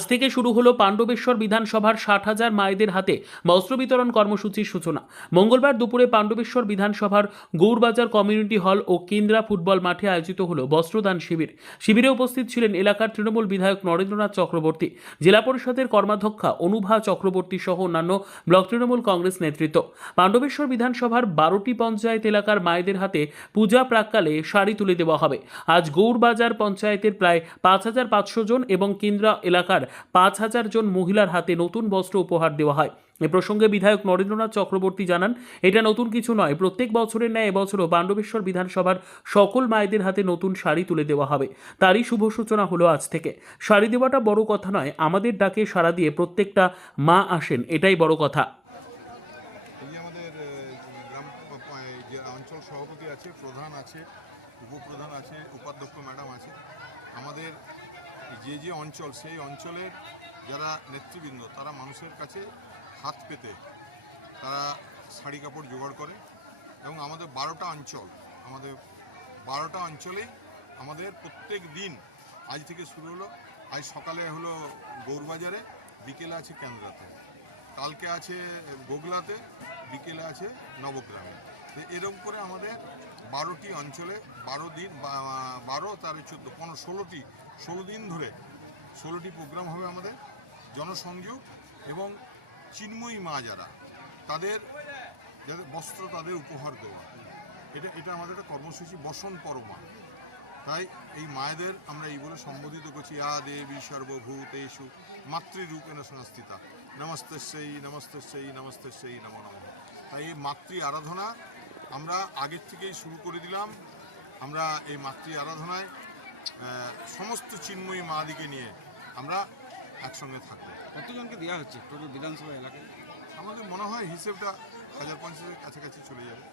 আজ থেকে শুরু হলো পাণ্ডবেশ্বর বিধানসভার ষাট হাজার মায়েদের হাতে বস্ত্র বিতরণ কর্মসূচির সূচনা। মঙ্গলবার দুপুরে পাণ্ডবেশ্বর বিধানসভার গৌরবাজার কমিউনিটি হল ও কেন্দ্রা ফুটবল মাঠে আয়োজিত হলো বস্ত্রদান শিবির। শিবিরে উপস্থিত ছিলেন এলাকার তৃণমূল বিধায়ক নরেন্দ্রনাথ চক্রবর্তী, জেলা পরিষদের কর্মাধ্যক্ষা অনুভা চক্রবর্তী সহ অন্যান্য ব্লক তৃণমূল কংগ্রেস নেতৃত্ব। পাণ্ডবেশ্বর বিধানসভার বারোটি পঞ্চায়েত এলাকার মায়েদের হাতে পূজা প্রাককালে শাড়ি তুলে দেওয়া হবে। আজ গৌরবাজার পঞ্চায়েতের প্রায় পাঁচ হাজার পাঁচশো জন এবং কেন্দ্রা এলাকার পাঁচ হাজার জন মহিলার হাতে নতুন বস্ত্র উপহার দেওয়া হয়। এ প্রসঙ্গে বিধায়ক নরেন্দ্রনাথ চক্রবর্তী জানান, এটা নতুন কিছু নয়। প্রত্যেক বছরের ন্যায় এবছরও পাণ্ডবেশ্বর বিধানসভার সকল মায়েদের হাতে নতুন শাড়ি তুলে দেওয়া হবে। তারই শুভ সূচনা হলো আজ থেকে। শাড়ি দেওয়াটা বড় কথা নয়, আমাদের ডাকে সাড়া দিয়ে প্রত্যেকটা মা আসেন, এটাই বড় কথা। সভাপতি আছে, প্রধান আছে, উপপ্রধান আছে, উপাধ্যক্ষ ম্যাডাম আছে, আমাদের যে যে অঞ্চল, সেই অঞ্চলের যারা নেতৃবৃন্দ, তারা মানুষের কাছে হাত পেতে তারা শাড়ি কাপড় জোগাড় করে এবং আমাদের বারোটা অঞ্চল, আমাদের বারোটা অঞ্চলেই আমাদের প্রত্যেক দিন আজ থেকে শুরু হলো, আজ সকালে হলো গৌরবাজারে, বিকেলে আছে কেন্দ্রাতে। কালকে আছে গোগলাতে, বিকেলে আছে নবগ্রামে। তো এরকম করে আমাদের বারোটি অঞ্চলে বারো দিন বারো, তারে চোদ্দ পনেরো, ষোলোটি ষোলো দিন ধরে ষোলোটি প্রোগ্রাম হবে আমাদের, জনসংযোগ এবং চিন্ময়ী মা যারা, তাদের যাদের বস্ত্র তাদের উপহার দেওয়া। এটা এটা আমাদের একটা কর্মসূচি, বসন পরমা। তাই এই মায়েদের আমরা এই বলে সম্বোধিত করছি আ দেবী সর্বভূতেষু মাতৃরূপেণ সংস্থিতা নমস্তস্যই নমস্তস্যই সেই নম নম। তাই এই মাতৃ আরাধনা আমরা আগের থেকেই শুরু করে দিলাম। আমরা এই মাতৃ আরাধনায় সমস্ত চিন্ময়ী মা দিকে নিয়ে আমরা একসঙ্গে থাকব। কতজনকে দেওয়া হচ্ছে? টোটাল বিধানসভা এলাকায়? আমাদের মনে হয় হিসেবটা হাজার পঞ্চাশের কাছাকাছি চলে যাবে।